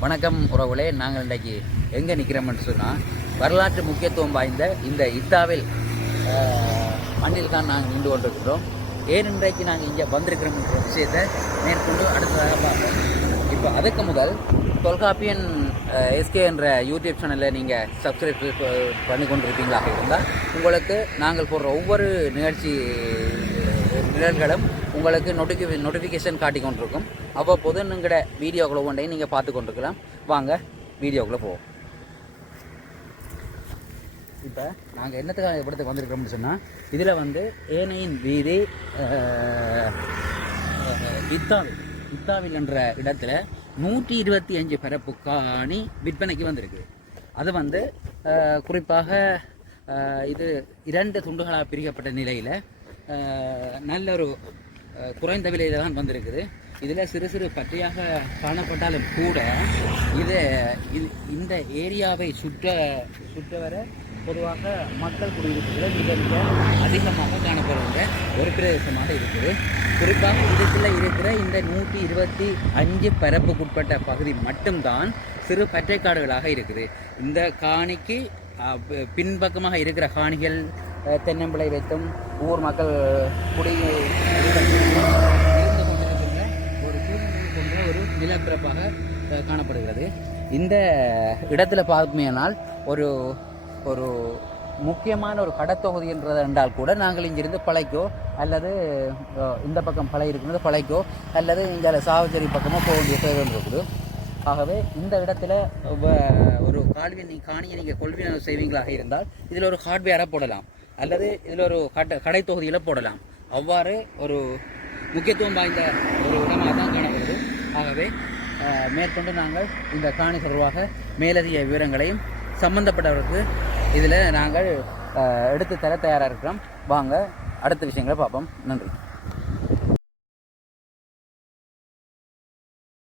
வணக்கம் உறவுகளே, நாங்கள் இன்றைக்கு எங்கே நிற்கிறோம்னு சொன்னால் வரலாற்று முக்கியத்துவம் வாய்ந்த இந்த இத்தாவில் மண்ணில் தான் நாங்கள் நின்று கொண்டிருக்கிறோம். ஏன் இன்றைக்கு நாங்கள் இங்கே வந்திருக்கிறோம்ன்ற விஷயத்தை மேற்கொண்டு அடுத்ததாக பார்ப்போம். இப்போ அதுக்கு முதல் தொல்காப்பியன் எஸ்கே என்ற யூடியூப் சேனலில் நீங்கள் சப்ஸ்கிரைப் பண்ணி கொண்டிருப்பீங்களாக இருந்தால் உங்களுக்கு நாங்கள் போடுற ஒவ்வொரு நிகழ்வுகளும் உங்களுக்கு நோட்டிஃபிகேஷன் காட்டி கொண்டிருக்கும். அவ்வப்போது நீங்களோட வீடியோக்களை ஒன்றையும் நீங்கள் பார்த்து கொண்டிருக்கலாம். வாங்க வீடியோக்குள்ளே போவோம். இப்போ நாங்கள் என்னத்துக்காக இடத்துக்கு வந்திருக்கிறோம்னு சொன்னால், இதில் ஏனையின் வீதி இத்தாவில் என்ற இடத்துல 125 பரப்பு காணி விற்பனைக்கு வந்திருக்கு. அது குறிப்பாக இது 2 துண்டுகளாக பிரிக்கப்பட்ட நிலையில் நல்ல ஒரு குறைந்த விலையில் தான் வந்திருக்குது. இதில் சிறு சிறு பற்றியாக காணப்பட்டாலும் கூட இந்த ஏரியாவை சுற்ற வர பொதுவாக மக்கள் குடியிருப்புகளை மிக மிக அதிகமாக காணப்படுகின்ற ஒரு பிரதேசமாக இருக்குது. குறிப்பாக இதுக்குள்ள இருக்கிற இந்த 125 பரப்புக்குட்பட்ட பகுதி மட்டும்தான் சிறு பற்றைக்காடுகளாக இருக்குது. இந்த காணிக்கு பின்பக்கமாக இருக்கிற காணிகள் தென்னம்பிள்ளை வைத்தும் ஊர் மக்கள் இருந்து கொண்டிருக்கின்ற ஒரு சூழ்நிலை கொண்ட ஒரு நிலப்பிறப்பாக காணப்படுகிறது. இந்த இடத்துல பார்க்குமேனால் ஒரு ஒரு முக்கியமான ஒரு கடத்தொகுதி என்றால் கூட நாங்கள் இங்கிருந்து பழைக்கோ அல்லது இந்த பக்கம் பழை இருக்கிறது பழைக்கோ அல்லது இங்கே சாவச்சேரி பக்கமோ போக வேண்டிய தேவை இருக்குது. ஆகவே இந்த இடத்துல ஒரு காணியை நீங்கள் கொள்வினை செய்வீங்களாக இருந்தால் இதில் ஒரு ஹார்ட்வேராக போடலாம் அல்லது இதில் ஒரு கடை தொகுதியில் போடலாம். அவ்வாறு ஒரு முக்கியத்துவம் வாய்ந்த ஒரு இடமாக தான் காணப்படுது. ஆகவே மேற்கொண்டு நாங்கள் இந்த காணி தொடர்பாக மேலதிக விவரங்களையும் சம்பந்தப்பட்டவருக்கு இதில் நாங்கள் எடுத்து தர தயாராக இருக்கிறோம். வாங்க அடுத்த விஷயங்களை பார்ப்போம். நன்றி.